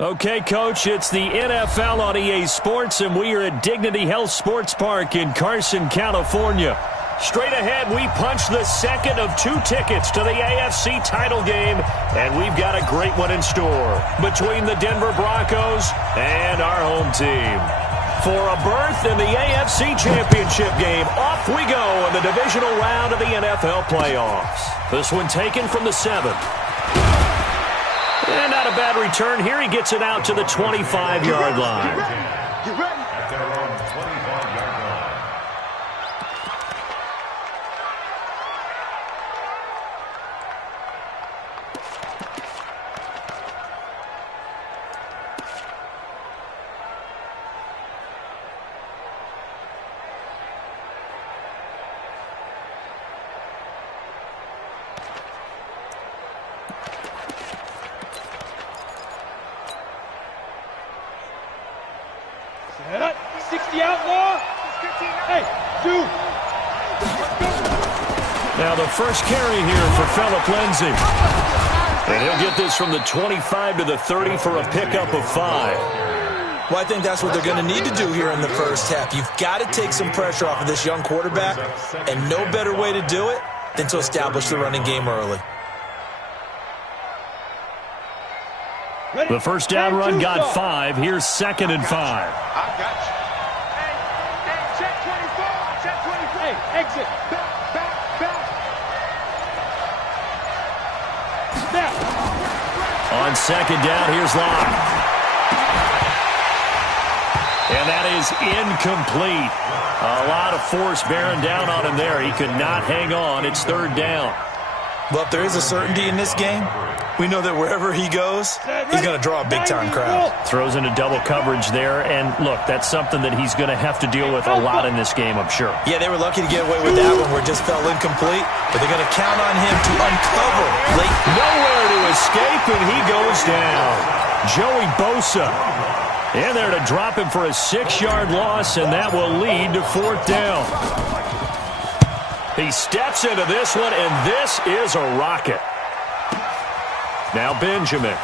Okay, Coach, it's the NFL on EA Sports, and we are at Dignity Health Sports Park in Carson, California. Straight ahead, we punch the second of 2 tickets to the AFC title game, and we've got a great one in store between the Denver Broncos and our home team. For a berth in the AFC Championship game, off we go in the divisional round of the NFL playoffs. This one taken from the 7. And not a bad return here. He gets it out to the 25-yard line. Get ready. At their own 25-yard line. Head up, 60 outlaw. Hey, dude. Now the first carry here for Phillip Lindsay. And he'll get this from the 25 to the 30 for a pickup of 5. Well, I think that's what they're going to need to do here in the first half. You've got to take some pressure off of this young quarterback, and no better way to do it than to establish the running game early. The first down run got 5. Here's 2nd and 5. I got you. Hey, check 24. Check 24. Hey, exit. Back. Now. On 2nd down, here's Locke. And that is incomplete. A lot of force bearing down on him there. He could not hang on. It's 3rd down. Well, if there is a certainty in this game, we know that wherever he goes, he's going to draw a big-time crowd. Throws into double coverage there, and look, that's something that he's going to have to deal with a lot in this game, I'm sure. Yeah, they were lucky to get away with that one where it just fell incomplete, but they're going to count on him to uncover late. Nowhere to escape, and he goes down. Joey Bosa in there to drop him for a 6-yard loss, and that will lead to 4th down. He steps into this one, and this is a rocket. Now Benjamin.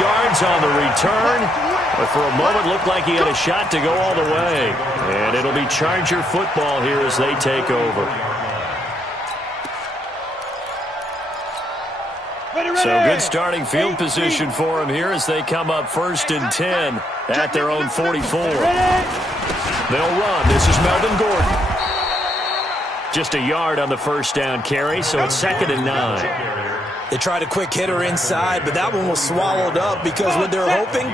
Yards on the return, but for a moment looked like he had a shot to go all the way. And it'll be Charger football here as they take over. So good starting field position for him here as they come up 1st and 10 at their own 44. They'll run. This is Melvin Gordon. Just a yard on the first down carry, so it's 2nd and 9. They tried a quick hitter inside, but that one was swallowed up because what they're hoping,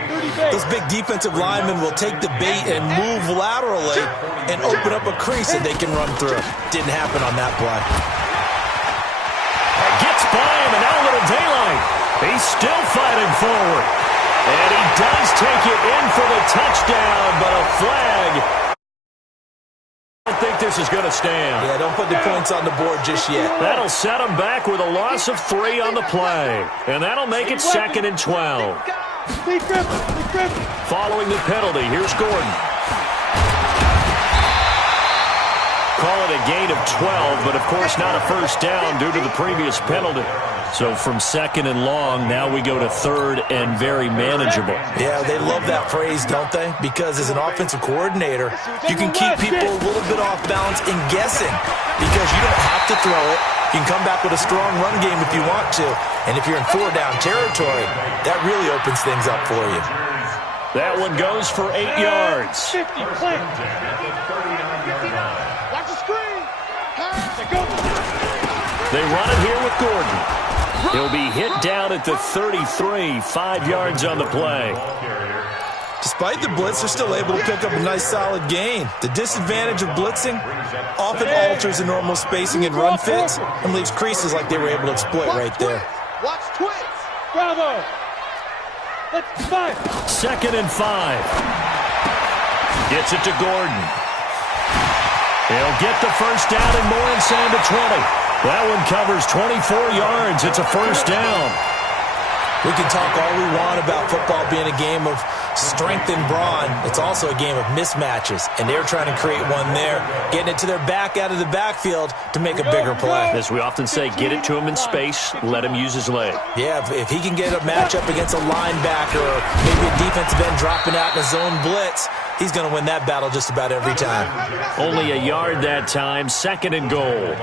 those big defensive linemen will take the bait and move laterally and open up a crease that they can run through. Didn't happen on that play. Gets by him, and now a little daylight. He's still fighting forward. And he does take it in for the touchdown, but a flag. I don't think this is going to stand. Yeah, don't put the points on the board just yet. That'll set him back with a loss of 3 on the play. And that'll make it 2nd and 12. Following the penalty, here's Gordon. Call it a gain of 12, but of course not a first down due to the previous penalty. So from 2nd and long, now we go to 3rd and very manageable. Yeah, they love that phrase, don't they? Because as an offensive coordinator, you can keep people a little bit off balance and guessing because you don't have to throw it. You can come back with a strong run game if you want to. And if you're in 4-down territory, that really opens things up for you. That one goes for 8 yards. 50, play. Watch the screen. They run it here with Gordon. He'll be hit down at the 33, 5 yards on the play. Despite the blitz, they're still able to pick up a nice solid gain. The disadvantage of blitzing often alters the normal spacing and run fits and leaves creases like they were able to exploit right there. Watch twins. Bravo. Let's fight. 2nd and 5. Gets it to Gordon. He'll get the first down and more inside the 20. That one covers 24 yards. It's a first down. We can talk all we want about football being a game of strength and brawn. It's also a game of mismatches, and they're trying to create one there, getting it to their back out of the backfield to make a bigger play. As we often say, get it to him in space, let him use his leg. Yeah, if he can get a matchup against a linebacker or maybe a defensive end dropping out in a zone blitz, he's going to win that battle just about every time. Only a yard that time, 2nd and goal.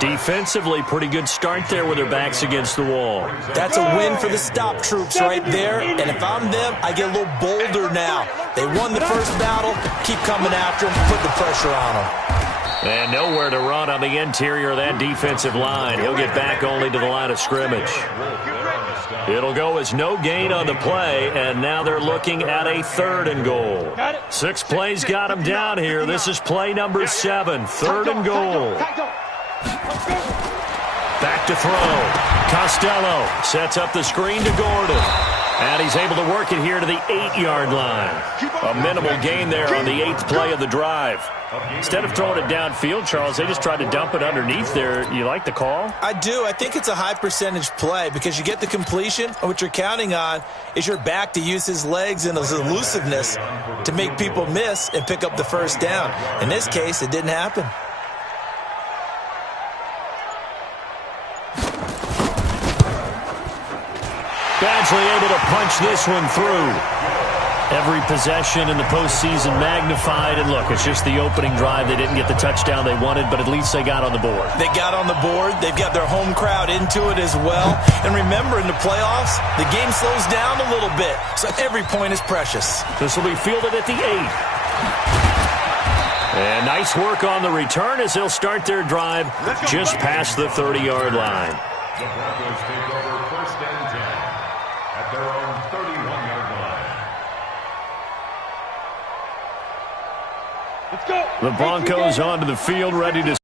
Defensively, pretty good start there with their backs against the wall. That's a win for the stop troops right there, and if I'm them, I get a little bolder now. They won the first battle, keep coming after them, put the pressure on them. And nowhere to run on the interior of that defensive line. He'll get back only to the line of scrimmage. It'll go as no gain on the play, and now they're looking at a 3rd and goal. 6 plays got him down here. This is play number 7, 3rd and goal. Back to throw. Costello sets up the screen to Gordon. And he's able to work it here to the 8-yard line. A minimal gain there on the 8th play of the drive. Instead of throwing it downfield, Charles, they just tried to dump it underneath there. You like the call? I do. I think it's a high percentage play because you get the completion, and what you're counting on is your back to use his legs and his elusiveness to make people miss and pick up the first down. In this case, it didn't happen. Badgley able to punch this one through. Every possession in the postseason magnified. And look, it's just the opening drive. They didn't get the touchdown they wanted, but at least they got on the board. They got on the board. They've got their home crowd into it as well. And remember, in the playoffs, the game slows down a little bit, so every point is precious. This will be fielded at the 8. And nice work on the return as they'll start their drive just past the 30-yard line. The Broncos take over 1st and 10 at their own 31-yard line. Let's go. The Broncos onto the field, ready to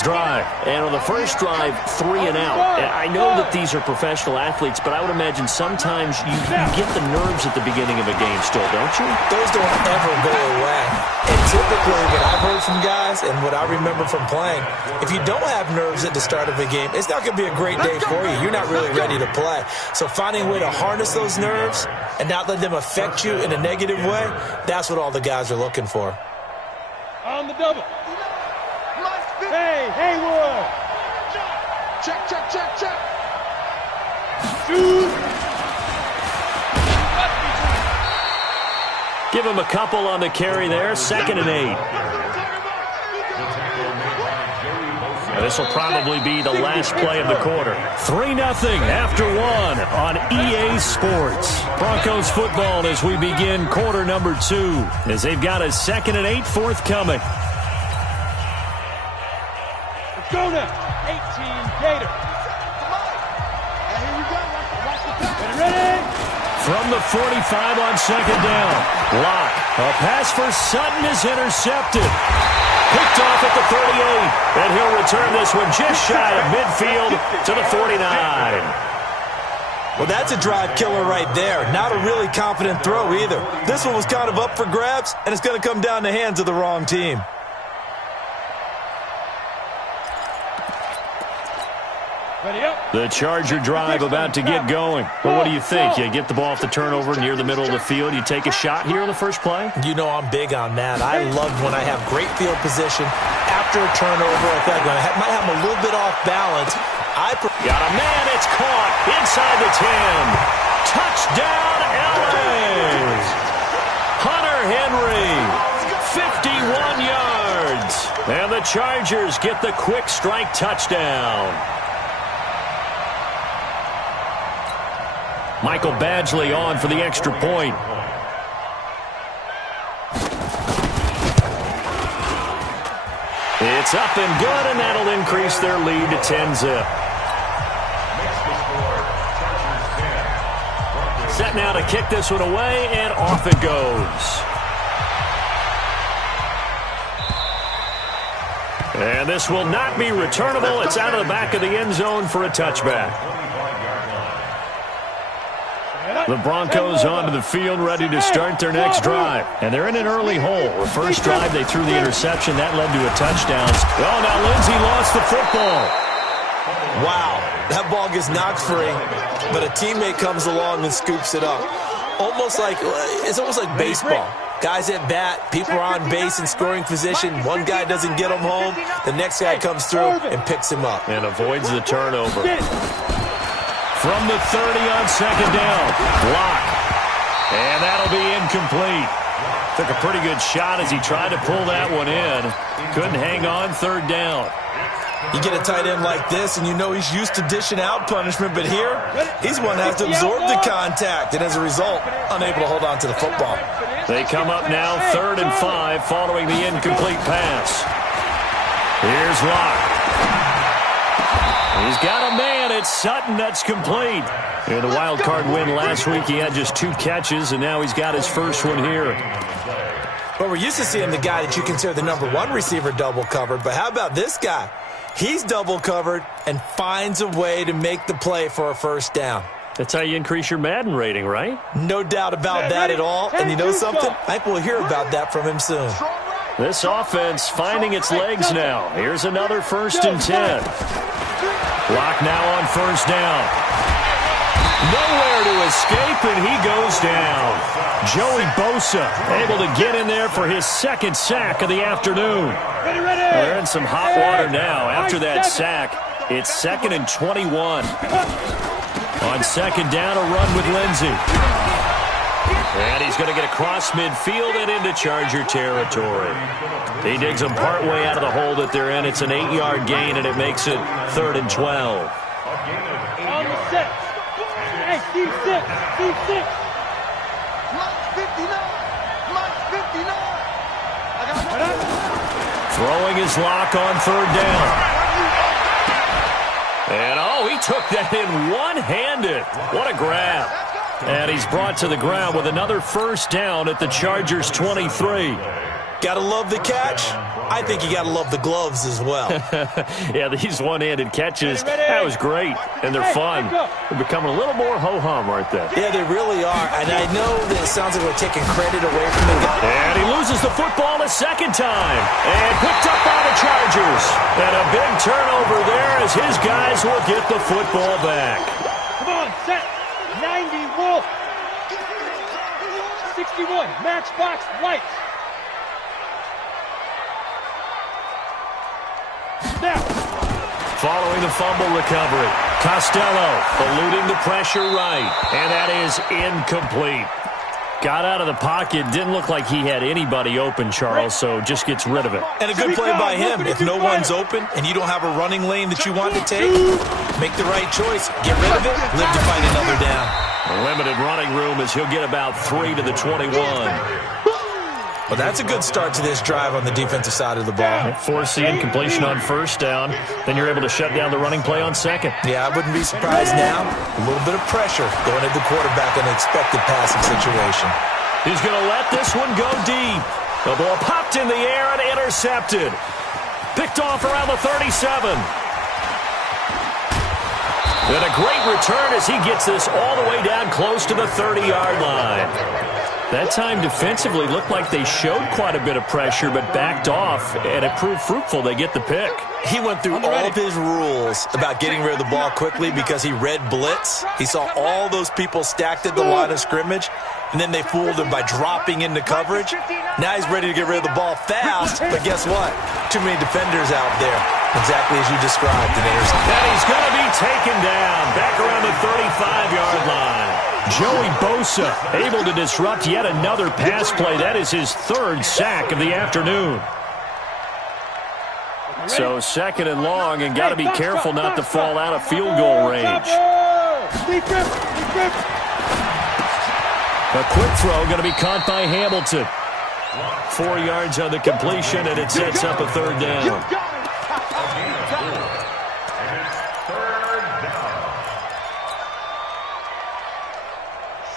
drive. And on the first drive, 3 and out. I know that these are professional athletes, but I would imagine sometimes you get the nerves at the beginning of a game still, don't you? Those don't ever go away. And typically, what I've heard from guys and what I remember from playing, if you don't have nerves at the start of a game, it's not going to be a great day for you. You're not really ready to play. So finding a way to harness those nerves and not let them affect you in a negative way, that's what all the guys are looking for. On the double. Hey, Haywood. Check. Shoot. Give him a couple on the carry there. 2nd and 8. And this will probably be the last play of the quarter. 3-0 after 1 on EA Sports. Broncos football as we begin quarter number 2, as they've got a 2nd and 8 forthcoming. Go now. 18 Gator. Here we go. Watch the pass. Ready? From the 45 on 2nd down. Locke. A pass for Sutton is intercepted. Picked off at the 38. And he'll return this one just shy of midfield to the 49. Well, that's a drive killer right there. Not a really confident throw either. This one was kind of up for grabs, and it's going to come down the hands of the wrong team. Ready up. The Charger drive about to get going. Well, what do you think? You get the ball off the turnover near the middle of the field. You take a shot here on the first play? You know I'm big on that. I love when I have great field position after a turnover like that. I might have a little bit off balance. Got a man. It's caught inside the 10. Touchdown, LA. Hunter Henry, 51 yards. And the Chargers get the quick strike touchdown. Michael Badgley on for the extra point. It's up and good, and that'll increase their lead to 10-zip. Set now to kick this one away, and off it goes. And this will not be returnable. It's out of the back of the end zone for a touchback. The Broncos onto the field, ready to start their next drive. And they're in an early hole. The first drive, they threw the interception. That led to a touchdown. Oh, now Lindsey lost the football. Wow, that ball gets knocked free, but a teammate comes along and scoops it up. It's almost like baseball. Guys at bat, people are on base in scoring position. One guy doesn't get him home. The next guy comes through and picks him up. And avoids the turnover. From the 30 on second down. Block. And that'll be incomplete. Took a pretty good shot as he tried to pull that one in. Couldn't hang on third down. You get a tight end like this, and you know he's used to dishing out punishment, but here, he's one that has to absorb the contact, and as a result, unable to hold on to the football. They come up now 3rd and 5 following the incomplete pass. Here's Locke. He's got a man. It's Sutton that's complete. In the wild card win last week, he had just 2 catches, and now he's got his first one here. Well, we're used to seeing the guy that you consider the #1 receiver double covered, but how about this guy? He's double covered and finds a way to make the play for a first down. That's how you increase your Madden rating, right? No doubt about that at all. And you know something? I think we'll hear about that from him soon. This offense finding its legs now. Here's another 1st and 10. Locke now on 1st down. Nowhere to escape, and he goes down. Joey Bosa able to get in there for his 2nd sack of the afternoon. Well, they're in some hot water now. After that sack, it's 2nd and 21. On 2nd down, a run with Lindsey. And he's going to get across midfield and into Charger territory. He digs them partway out of the hole that they're in. It's an 8-yard gain, and it makes it 3rd and 12. On the set. Hey, D6. D6. Mike 59. Mike 59. I got Throwing his Lock on 3rd down. And, he took that in one-handed. What a grab. And he's brought to the ground with another 1st down at the Chargers' 23. Gotta love the catch. I think you gotta love the gloves as well. Yeah, these one-handed catches, that was great. And they're fun. They're becoming a little more ho-hum, aren't they? Yeah, they really are. And I know that it sounds like we're taking credit away from the guy. And he loses the football a 2nd time. And picked up by the Chargers. And a big turnover there as his guys will get the football back. Come on, set. 90 Wolf. 61 Matchbox Lights. Now. Following the fumble recovery, Costello eluding the pressure right. And that is incomplete. Got out of the pocket. Didn't look like he had anybody open, Charles, so just gets rid of it. And a good play by him. If no one's open and you don't have a running lane that you want to take, make the right choice. Get rid of it. Live to find another down. A limited running room as he'll get about 3 to the 21. Well, that's a good start to this drive on the defensive side of the ball. Force the incompletion on 1st down. Then you're able to shut down the running play on 2nd. Yeah, I wouldn't be surprised now. A little bit of pressure going at the quarterback in an expected passing situation. He's going to let this one go deep. The ball popped in the air and intercepted. Picked off around the 37. And a great return as he gets this all the way down close to the 30-yard line. That time defensively looked like they showed quite a bit of pressure but backed off, and it proved fruitful. They get the pick. He went through all of his rules about getting rid of the ball quickly because he read blitz. He saw all those people stacked at the line of scrimmage, and then they fooled him by dropping into coverage. Now he's ready to get rid of the ball fast, but guess what? Too many defenders out there, exactly as you described. And he's going to be taken down back around the 35-yard line. Joey Bosa able to disrupt yet another pass play. That is his 3rd sack of the afternoon. So 2nd and long, and got to be careful not to fall out of field goal range. A quick throw going to be caught by Hamilton. 4 yards on the completion, and it sets up a 3rd down.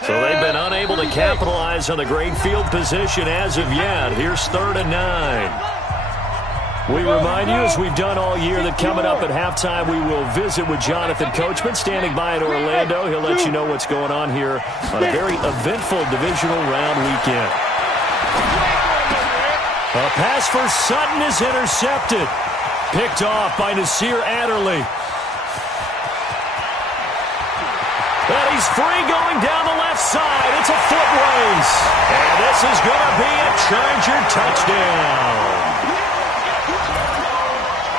So they've been unable to capitalize on the great field position as of yet. Here's 3rd and 9. We remind you, as we've done all year, that coming up at halftime, we will visit with Jonathan Coachman, standing by in Orlando. He'll let you know what's going on here on a very eventful divisional round weekend. A pass for Sutton is intercepted. Picked off by Nasir Adderley. And he's free going down the left side. It's a foot race. And this is going to be a Charger touchdown.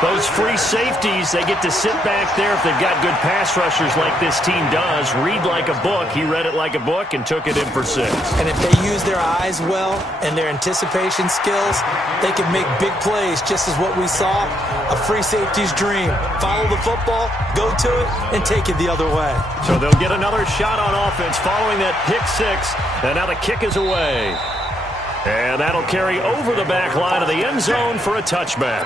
Those free safeties, they get to sit back there if they've got good pass rushers like this team does. Read like a book. He read it like a book and took it in for 6. And if they use their eyes well and their anticipation skills, they can make big plays, just as what we saw. A free safety's dream. Follow the football, go to it, and take it the other way. So they'll get another shot on offense following that pick 6. And now the kick is away. And that'll carry over the back line of the end zone for a touchback.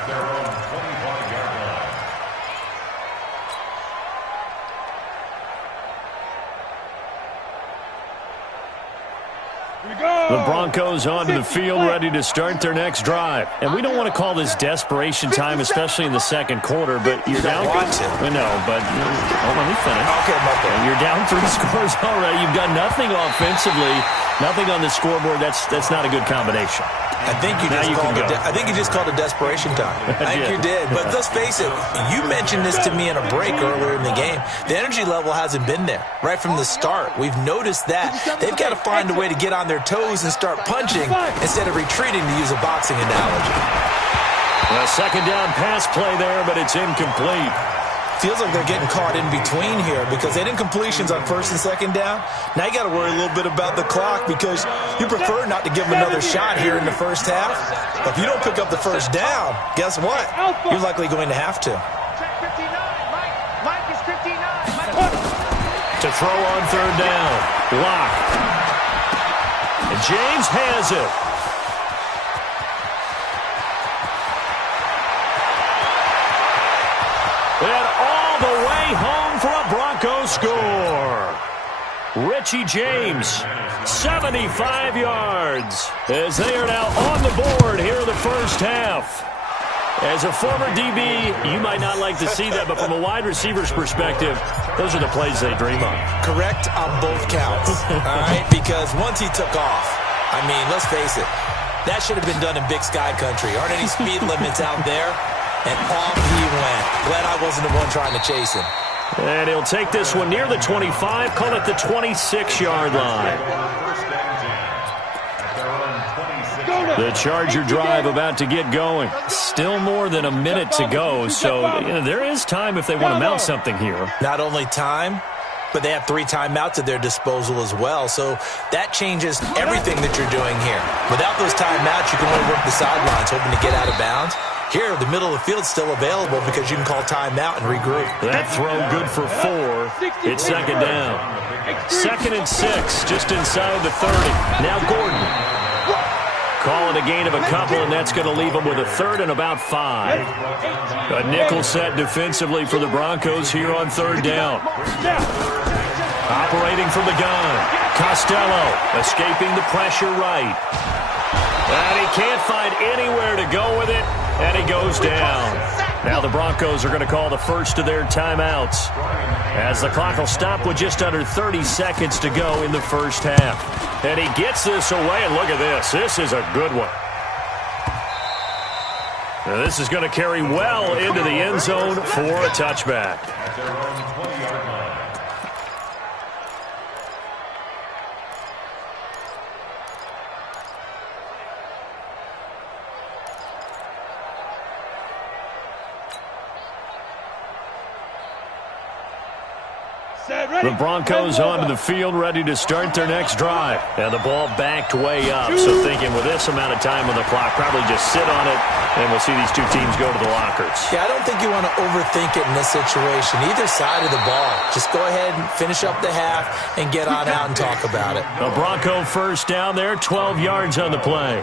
The Broncos onto the field, ready to start their next drive. And we don't want to call this desperation time, especially in the second quarter, but you're down. No, but let me finish. Okay, my bad. You're down 3 scores already. You've got nothing offensively, nothing on the scoreboard. That's not a good combination. I think you just called it desperation time. I think you did. But let's face it, you mentioned this to me in a break earlier in the game. The energy level hasn't been there right from the start. We've noticed that. They've got to find a way to get on their toes and start punching instead of retreating, to use a boxing analogy. A second down pass play there, but it's incomplete. Feels like they're getting caught in between here because they didn't completions on first and second down. Now you got to worry a little bit about the clock because you prefer not to give them another shot here in the first half. But if you don't pick up the first down, guess what? You're likely going to have to. Mike is 59. To throw on third down. Lock. And James has it. And all the way home for a Broncos score. Richie James, 75 yards, as they are now on the board here in the first half. As a former DB, you might not like to see that, but from a wide receiver's perspective, those are the plays they dream of. Correct on both counts, all right? Because once he took off, I mean, let's face it, that should have been done in Big Sky Country. Aren't any speed limits out there? And off he went. Glad I wasn't the one trying to chase him. And he'll take this one near the 25, call it the 26-yard line. The Charger drive about to get going. Still more than a minute to go, so there is time if they want to mount something here. Not only time, but they have 3 timeouts at their disposal as well, so that changes everything that you're doing here. Without those timeouts, you can only work the sidelines, hoping to get out of bounds. Here, the middle of the field is still available because you can call timeout and regroup. That throw good for 4. It's second down. 2nd and 6, just inside the 30. Now Gordon. Call it a gain of a couple, and that's going to leave them with a 3rd and about 5. A nickel set defensively for the Broncos here on 3rd down. Operating from the gun. Costello escaping the pressure right. And he can't find anywhere to go with it, and he goes down. Now the Broncos are going to call the first of their timeouts, as the clock will stop with just under 30 seconds to go in the first half. And he gets this away, and look at this. This is a good one. Now this is going to carry well into the end zone for a touchback. The Broncos onto the field, ready to start their next drive. And the ball backed way up, so thinking with this amount of time on the clock, probably just sit on it, and we'll see these two teams go to the lockers. Yeah, I don't think you want to overthink it in this situation. Either side of the ball. Just go ahead and finish up the half and get on out and talk about it. A Bronco first down there, 12 yards on the play.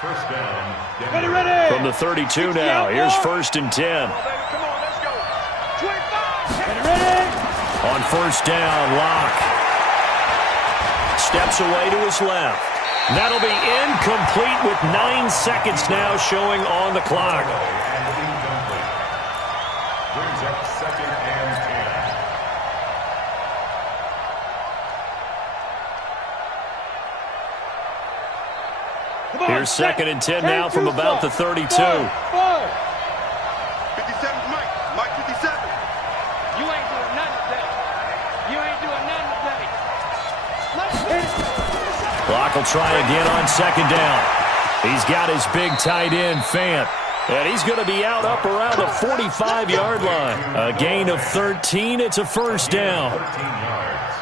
First down. Ready. From the 32 now, here's 1st and 10. Come on, let's go. 25. Ready. On first down, Locke steps away to his left. That'll be incomplete with 9 seconds now showing on the clock. Brings up 2nd and 10. Here's 2nd and 10 now from about the 32. 57's Mike. Mike 57. You ain't doing nothing today. You ain't doing nothing today. Locke will try again on second down. He's got his big tight end, Fant. And he's going to be out up around the 45-yard line. A gain of 13. It's a first down. 13 yards.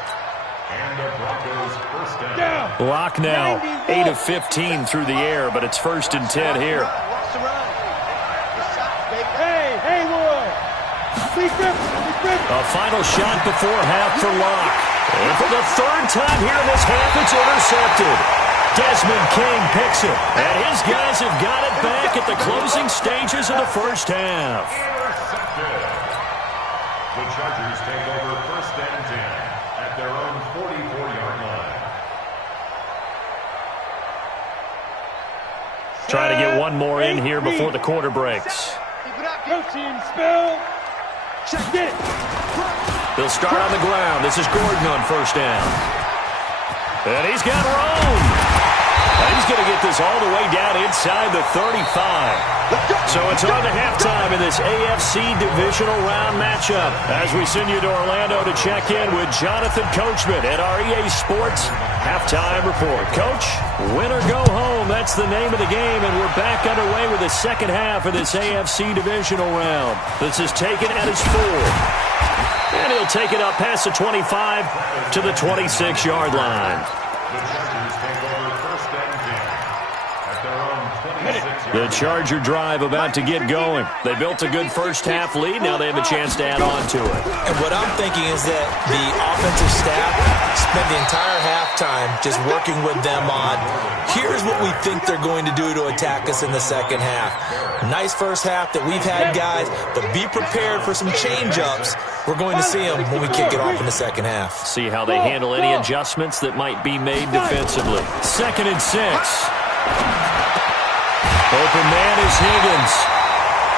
And the Broncos first down. Locke now 8 of 15 through the air, but it's first and 10 here. Hey, Haywood. A final shot before half for Locke. And for the third time here in this half, it's intercepted. Desmond King picks it, and his guys have got it back at the closing stages of the first half. Intercepted. The Chargers take over first and 10 at their own 44-yard line. Trying to get one more in here before the quarter breaks. Coaching spell. Get it. They'll start on the ground. This is Gordon on first down. And he's got room. And he's going to get this all the way down inside the 35. So it's on to halftime in this AFC divisional round matchup as we send you to Orlando to check in with Jonathan Coachman at our EA Sports Halftime Report. Coach, win or go home, that's the name of the game, and we're back underway with the second half of this AFC divisional round. This is taken at his 4. And he'll take it up past the 25 to the 26-yard line. The Chargers take over first and 10 at their own 26-yard The Charger drive about to get going. They built a good first half lead. Now they have a chance to add on to it. And what I'm thinking is that the offensive staff spent the entire halftime just working with them on, here's what we think they're going to do to attack us in the second half. Nice first half that we've had, guys, but be prepared for some change-ups. We're going to see them when we kick it off in the second half. See how they handle any adjustments that might be made defensively. 2nd and 6. Open man is Higgins.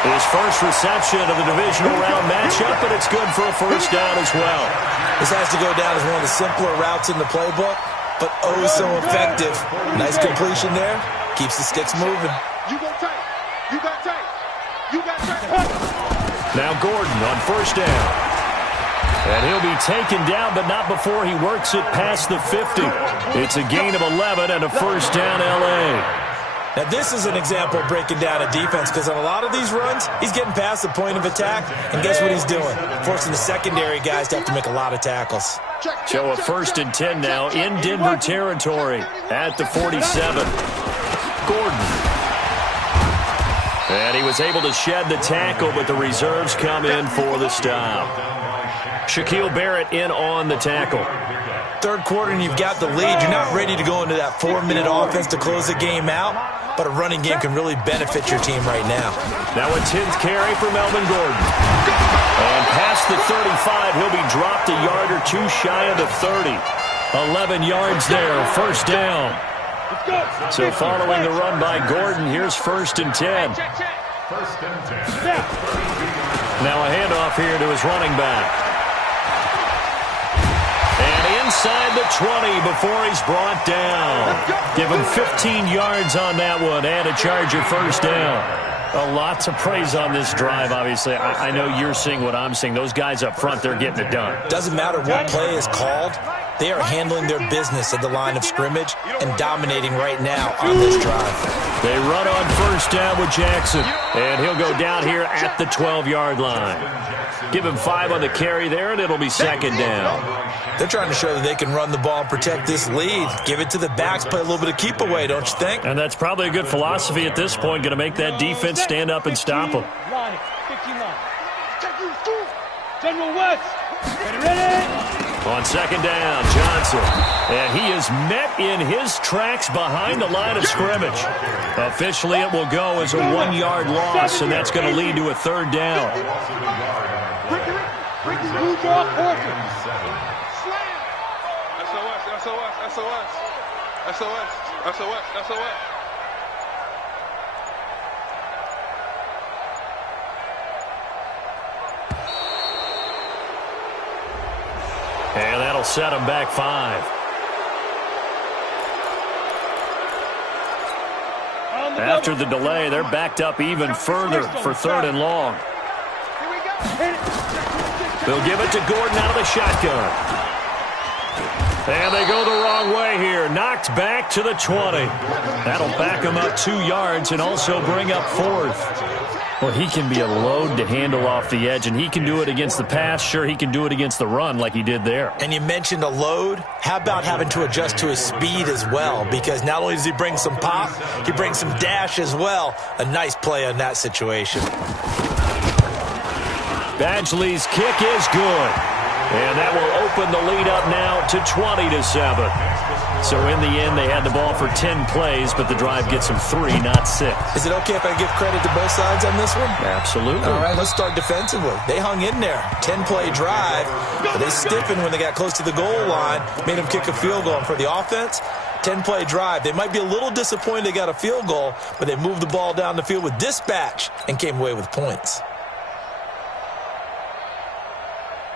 His first reception of the divisional round matchup, but it's good for a first down as well. This has to go down as one of the simpler routes in the playbook, but oh so effective. Nice completion there. Keeps the sticks moving. You go tight. You got tight. You got tight. Now Gordon on first down. And he'll be taken down, but not before he works it past the 50. It's a gain of 11 and a first down L.A. Now, this is an example of breaking down a defense because on a lot of these runs, he's getting past the point of attack, and guess what he's doing? Forcing the secondary guys to have to make a lot of tackles. So a first and 10 now in Denver territory at the 47. Gordon. And he was able to shed the tackle, but the reserves come in for the stop. Shaquille Barrett in on the tackle. Third quarter and you've got the lead. You're not ready to go into that 4-minute offense to close the game out, but a running game can really benefit your team right now. Now a 10th carry for Melvin Gordon. And past the 35, he'll be dropped a yard or two shy of the 30. 11 yards there, first down. So following the run by Gordon, here's first and 10. First and 10. Now a handoff here to his running back. And inside the 20 before he's brought down. Give him 15 yards on that one and a Charger first down. Lots of praise on this drive, obviously. I know you're seeing what I'm seeing. Those guys up front, they're getting it done. Doesn't matter what play is called. They are handling their business at the line of scrimmage and dominating right now on this drive. They run on first down with Jackson, and he'll go down here at the 12-yard line. Give him 5 on the carry there, and it'll be second down. They're trying to show that they can run the ball and protect this lead. Give it to the backs, play a little bit of keep away, don't you think? And that's probably a good philosophy at this point, going to make that defense stand up and stop them. Line, 59. General West. Ready? On second down, Johnson. And he is met in his tracks behind the line of scrimmage. Officially, it will go as a 1-yard loss, and that's going to lead to a third down. SOS. And that'll set him back 5. After the delay, they're backed up even further for third and long. They'll give it to Gordon out of the shotgun. And they go the wrong way here. Knocked back to the 20. That'll back him up 2 yards and also bring up 4th. Well, he can be a load to handle off the edge, and he can do it against the pass. Sure, he can do it against the run like he did there. And you mentioned a load. How about having to adjust to his speed as well? Because not only does he bring some pop, he brings some dash as well. A nice play on that situation. Badgley's kick is good. And that will open the lead up now to 20-7. So in the end, they had the ball for 10 plays, but the drive gets them 3, not 6. Is it okay if I give credit to both sides on this one? Absolutely. All right, let's start defensively. They hung in there. 10-play drive, but they stiffened when they got close to the goal line, made them kick a field goal. And for the offense, 10-play drive. They might be a little disappointed they got a field goal, but they moved the ball down the field with dispatch and came away with points.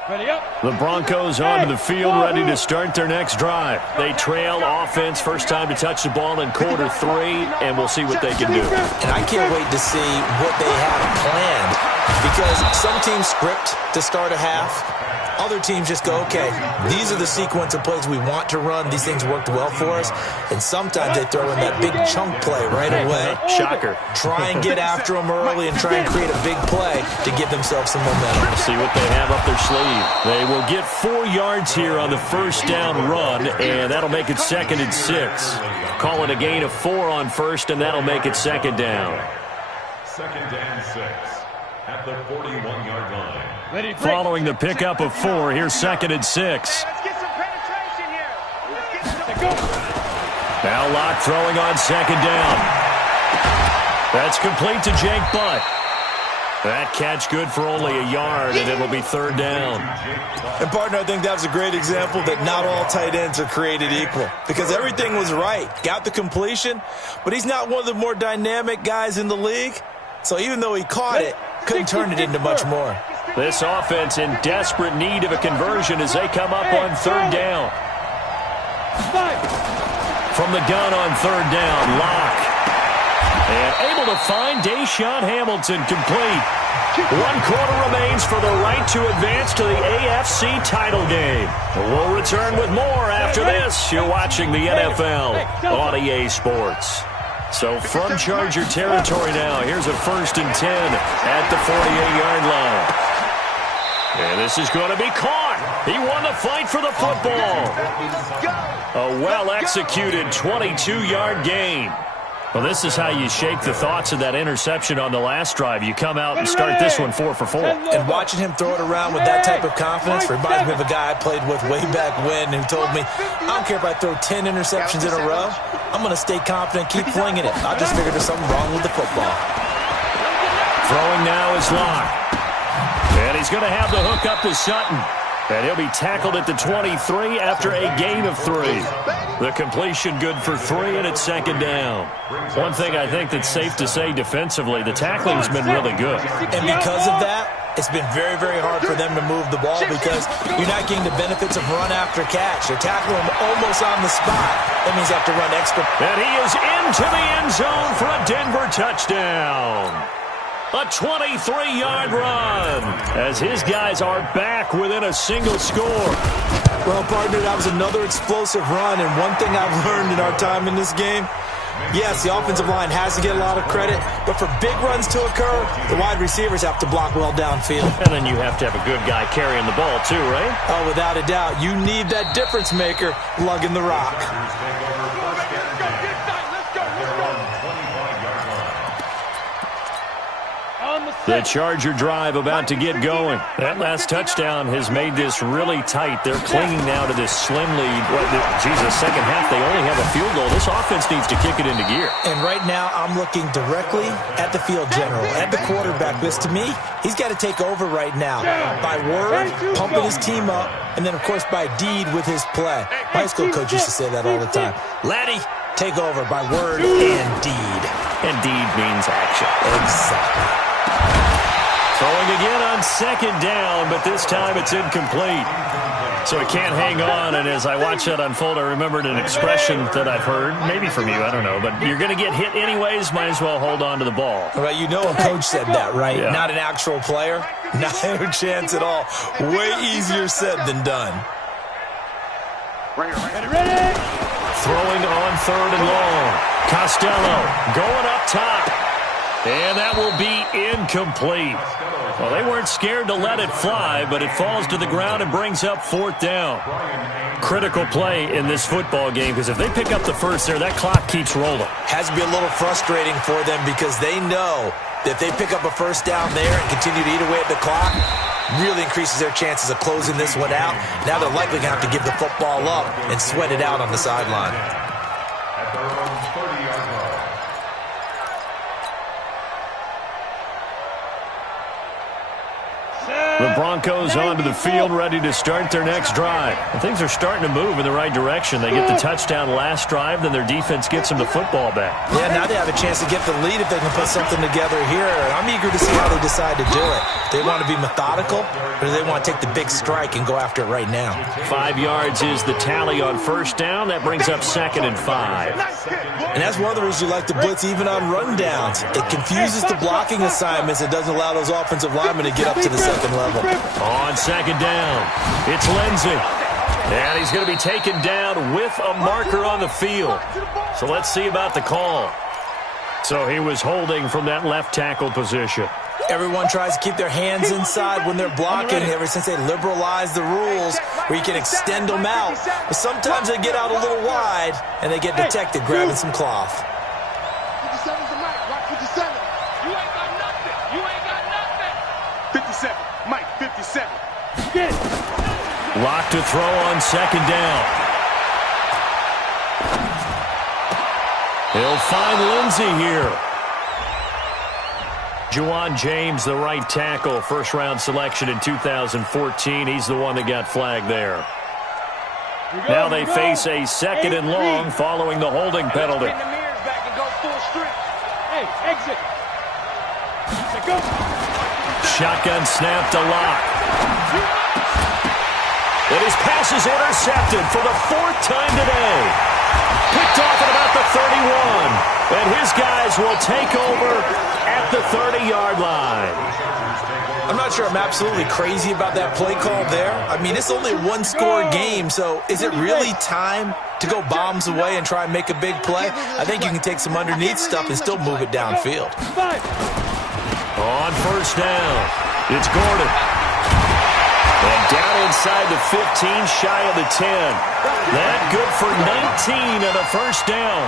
Ready up. The Broncos onto the field, ready to start their next drive. They trail offense, first time to touch the ball in quarter 3, and we'll see what they can do. And I can't wait to see what they have planned, because some teams script to start a half. Other teams just go, okay, these are the sequence of plays we want to run. These things worked well for us. And sometimes they throw in that big chunk play right away. Shocker. Try and get after them early and try and create a big play to give themselves some momentum. We'll see what they have up their sleeve. They will get 4 yards here on the first down run, and that'll make it 2nd and 6. Call it a gain of 4 on first, and that'll make it 2nd down. 2nd and 6 at the 41-yard line. Following the pickup of 4, here's 2nd and 6. Let's get some penetration here. Let's get some... Now Locke throwing on 2nd down. That's complete to Jake Butt. That catch good for only a yard, and it'll be 3rd down. And, partner, I think that was a great example that not all tight ends are created equal, because everything was right. Got the completion, but he's not one of the more dynamic guys in the league. So even though he caught it, couldn't turn it into much more. This offense in desperate need of a conversion as they come up on 3rd down. From the gun on 3rd down, Locke. And able to find Deshaun Hamilton complete. 1 quarter remains for the right to advance to the AFC title game. We'll return with more after this. You're watching the NFL on EA Sports. So from Charger territory now, here's a 1st and 10 at the 48-yard line. And this is going to be caught. He won the fight for the football. A well-executed 22-yard gain. Well, this is how you shake the thoughts of that interception on the last drive. You come out and start this one 4 for 4. And watching him throw it around with that type of confidence reminds me of a guy I played with way back when who told me, I don't care if I throw 10 interceptions in a row. I'm going to stay confident, keep flinging it. I just figured there's something wrong with the football. Throwing now is Locke. And he's going to have the hook up to Sutton. And he'll be tackled at the 23 after a gain of 3. The completion good for 3, and it's 2nd down. One thing I think that's safe to say defensively, the tackling's been really good. And because of that, it's been very, very hard for them to move the ball because you're not getting the benefits of run after catch. They're tackling him almost on the spot. That means they have to run extra. And he is into the end zone for a Denver touchdown. A 23-yard run as his guys are back within a single score. Well, partner, that was another explosive run, and one thing I've learned in our time in this game, yes, the offensive line has to get a lot of credit, but for big runs to occur, the wide receivers have to block well downfield. And then you have to have a good guy carrying the ball too, right? Oh, without a doubt. You need that difference maker lugging the rock. The Charger drive about to get going. That last touchdown has made this really tight. They're clinging now to this slim lead. Jesus, second half, they only have a field goal. This offense needs to kick it into gear. And right now, I'm looking directly at the field general, at the quarterback. Because to me, he's got to take over right now. By word, pumping his team up, and then, of course, by deed with his play. My high school coach used to say that all the time. Laddie, take over by word and deed. And deed means action. Exactly. Throwing again on 2nd down, but this time it's incomplete. So he can't hang on, and as I watch that unfold, I remembered an expression that I've heard, maybe from you, I don't know, but you're going to get hit anyways, might as well hold on to the ball. Well, you know a coach said that, right? Yeah. Not an actual player. Not a chance at all. Way easier said than done. Ready. Throwing on 3rd and long. Costello going up top. And that will be incomplete. Well, they weren't scared to let it fly, but it falls to the ground and brings up 4th down. Critical play in this football game, because if they pick up the first there, that clock keeps rolling. Has to be a little frustrating for them because they know that if they pick up a first down there and continue to eat away at the clock, really increases their chances of closing this one out. Now they're likely going to have to give the football up and sweat it out on the sideline. At their own 30-yard line. The Broncos onto the field, ready to start their next drive. And things are starting to move in the right direction. They get the touchdown last drive, then their defense gets them the football back. Yeah, now they have a chance to get the lead if they can put something together here. I'm eager to see how they decide to do it. They want to be methodical, or do they want to take the big strike and go after it right now? 5 yards is the tally on first down. That brings up 2nd and 5. And that's one of the reasons you like to blitz even on rundowns. It confuses the blocking assignments. It doesn't allow those offensive linemen to get up to the second level. On 2nd down, it's Lindsey. And he's going to be taken down with a marker on the field. So let's see about the call. So he was holding from that left tackle position. Everyone tries to keep their hands inside when they're blocking ever since they liberalized the rules where you can extend them out. But sometimes they get out a little wide and they get detected grabbing some cloth. 57's the mic. Watch 57. You ain't got nothing. You ain't got nothing. 57. Mike, 57. Get it. Lock to throw on 2nd down. He'll find Lindsey here. Juwan James, the right tackle, first-round selection in 2014. He's the one that got flagged there. Now they face a 2nd and long following the holding penalty. Bring the mirrors back and go full strength. Hey, exit. Let's go. Shotgun snap to Lock. And his pass is intercepted for the 4th time today. Picked off at about the 31. And his guys will take over at the 30-yard line. I'm not sure I'm absolutely crazy about that play call there. I mean, it's only a one-score game, so is it really time to go bombs away and try and make a big play? I think you can take some underneath stuff and still move it downfield. On first down, it's Gordon. And down inside the 15, shy of the 10. That good for 19 and a first down.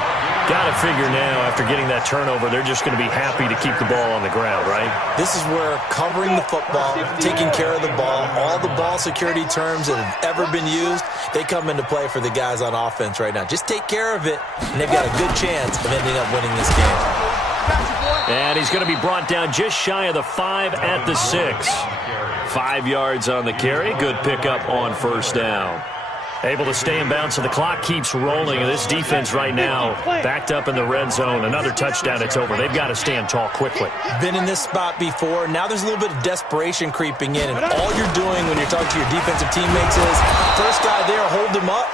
Got to figure now, after getting that turnover, they're just going to be happy to keep the ball on the ground, right? This is where covering the football, taking care of the ball, all the ball security terms that have ever been used, they come into play for the guys on offense right now. Just take care of it, and they've got a good chance of ending up winning this game. And he's going to be brought down just shy of the 5 at the 6. 5 yards on the carry. Good pickup on first down. Able to stay in bounds, so the clock keeps rolling. And this defense right now backed up in the red zone. Another touchdown, it's over. They've got to stand tall quickly. Been in this spot before. Now there's a little bit of desperation creeping in. And all you're doing when you're talking to your defensive teammates is, first guy there, hold him up.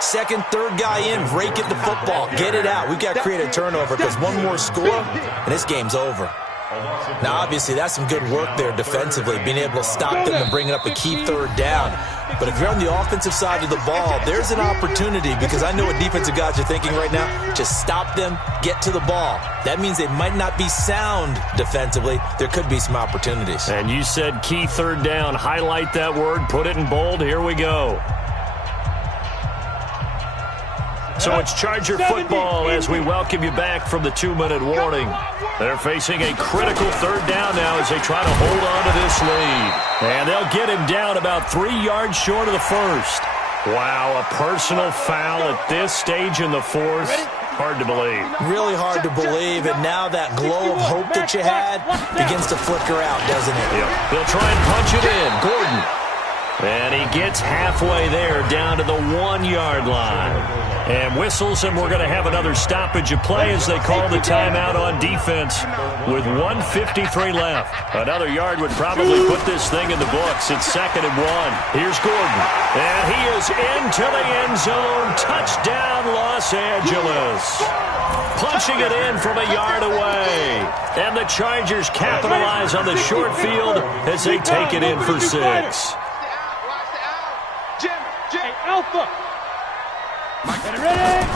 Second, third guy in, rake at the football. Get it out. We've got to create a turnover because one more score, and this game's over. Now, obviously, that's some good work there defensively, being able to stop them and bring up a key 3rd down. But if you're on the offensive side of the ball, there's an opportunity because I know what defensive guys are thinking right now. Just stop them, get to the ball. That means they might not be sound defensively. There could be some opportunities. And you said key 3rd down. Highlight that word, put it in bold. Here we go. So it's Charger football as we welcome you back from the 2-minute warning. They're facing a critical 3rd down now as they try to hold on to this lead. And they'll get him down about 3 yards short of the first. Wow, a personal foul at this stage in the 4th. Hard to believe. Really hard to believe, and now that glow of hope that you had begins to flicker out, doesn't it? Yep. They'll try and punch it in. Gordon. And he gets halfway there down to the 1-yard line. And whistles, and we're going to have another stoppage of play as they call the timeout on defense with 1:53 left. Another yard would probably put this thing in the books. It's 2nd and 1. Here's Gordon. And he is into the end zone. Touchdown, Los Angeles. Punching it in from a yard away. And the Chargers capitalize on the short field as they take it in for 6. Hey, Alpha. Ready?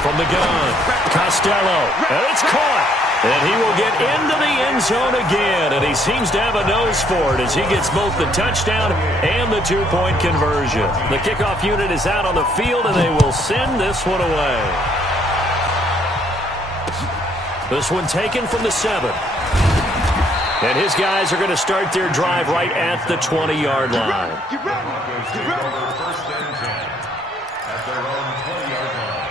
From the gun, Costello, and it's caught. And he will get into the end zone again, and he seems to have a nose for it as he gets both the touchdown and the two-point conversion. The kickoff unit is out on the field, and they will send this one away. This one taken from the 7. And his guys are going to start their drive right at the 20-yard line. Get ready. Get ready. First and 10 at their own 20-yard line.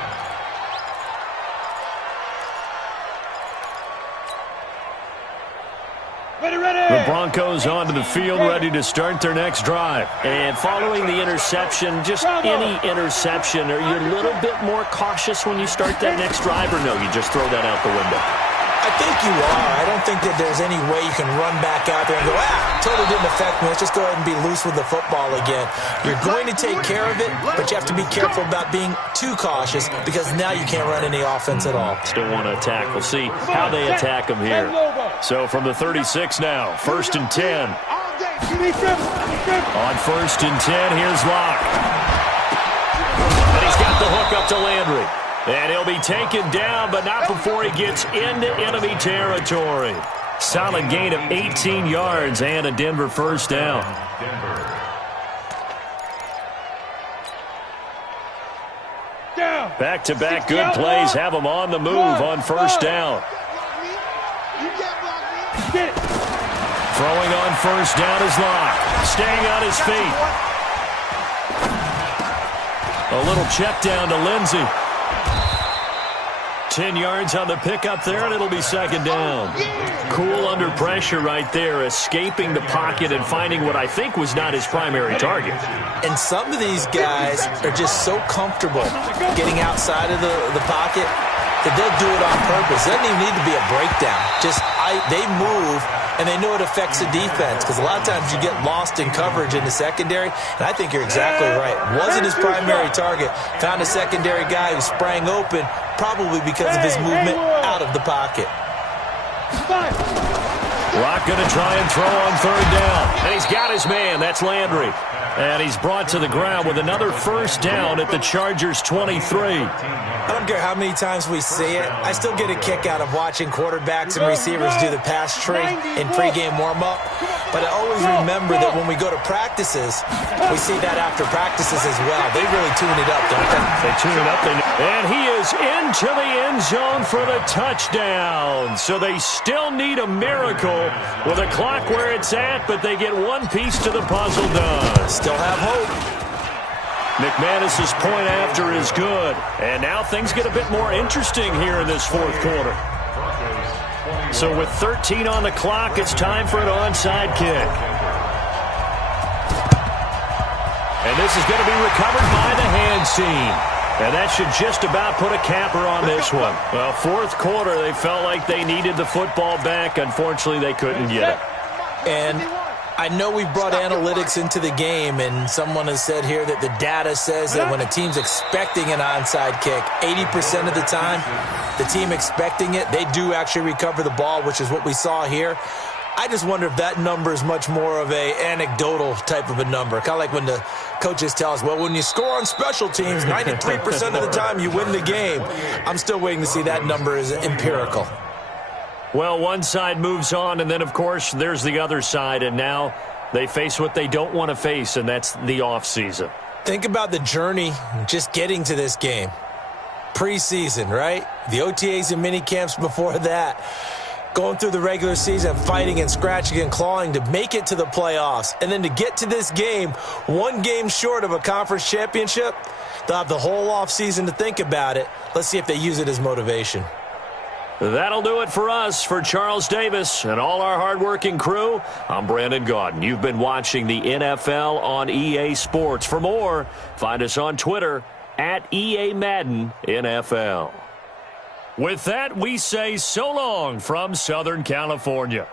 The Broncos onto the field, ready to start their next drive. And following the interception, just any interception, are you a little bit more cautious when you start that next drive, or no, you just throw that out the window? I think you are. I don't think that there's any way you can run back out there and go, totally didn't affect me. Let's just go ahead and be loose with the football again. You're going to take care of it, but you have to be careful about being too cautious because now you can't run any offense at all. Still want to attack. We'll see how they attack them here. So from the 36 now, 1st and 10. On 1st and 10, here's Locke. And he's got the hook up to Landry. And he'll be taken down, but not before he gets into enemy territory. Solid gain of 18 yards and a Denver first down. Back-to-back good plays have him on the move on first down. Throwing on first down is Locke. Staying on his feet. A little check down to Lindsey. 10 yards on the pickup there, and it'll be second down. Cool under pressure right there, escaping the pocket and finding what I think was not his primary target. And some of these guys are just so comfortable getting outside of the pocket that they'll do it on purpose. It doesn't even need to be a breakdown. They move, and they know it affects the defense because a lot of times you get lost in coverage in the secondary, and I think you're exactly right. Wasn't his primary target. Found a secondary guy who sprang open, probably because of his movement out of the pocket. Locke going to try and throw on third down. And he's got his man. That's Landry. And he's brought to the ground with another first down at the Chargers' 23. I don't care how many times we see it. I still get a kick out of watching quarterbacks and receivers do the pass tree in pregame warm-up. But I always remember that when we go to practices, we see that after practices as well. They really tune it up, don't they? They tune it up. And he is into the end zone for the touchdown. So they still need a miracle with a clock where it's at, but they get one piece to the puzzle done. Still have hope. McManus's point after is good. And now things get a bit more interesting here in this fourth quarter. So with 13 on the clock, it's time for an onside kick. And this is going to be recovered by the hands team. And that should just about put a capper on this one. Well, fourth quarter, they felt like they needed the football back. Unfortunately, they couldn't get it. And I know we've brought analytics into the game, and someone has said here that the data says that when a team's expecting an onside kick, 80% of the time, the team expecting it, they do actually recover the ball, which is what we saw here. I just wonder if that number is much more of a anecdotal type of a number. Kind of like when the coaches tell us, well, when you score on special teams, 93% of the time you win the game. I'm still waiting to see that number is empirical. Well, one side moves on, and then, of course, there's the other side, and now they face what they don't want to face, and that's the offseason. Think about the journey just getting to this game. Preseason, right? The OTAs and mini camps before that. Going through the regular season, fighting and scratching and clawing to make it to the playoffs. And then to get to this game, one game short of a conference championship, they'll have the whole offseason to think about it. Let's see if they use it as motivation. That'll do it for us. For Charles Davis and all our hardworking crew, I'm Brandon Gaudin. You've been watching the NFL on EA Sports. For more, find us on Twitter at EA Madden NFL. With that, we say so long from Southern California.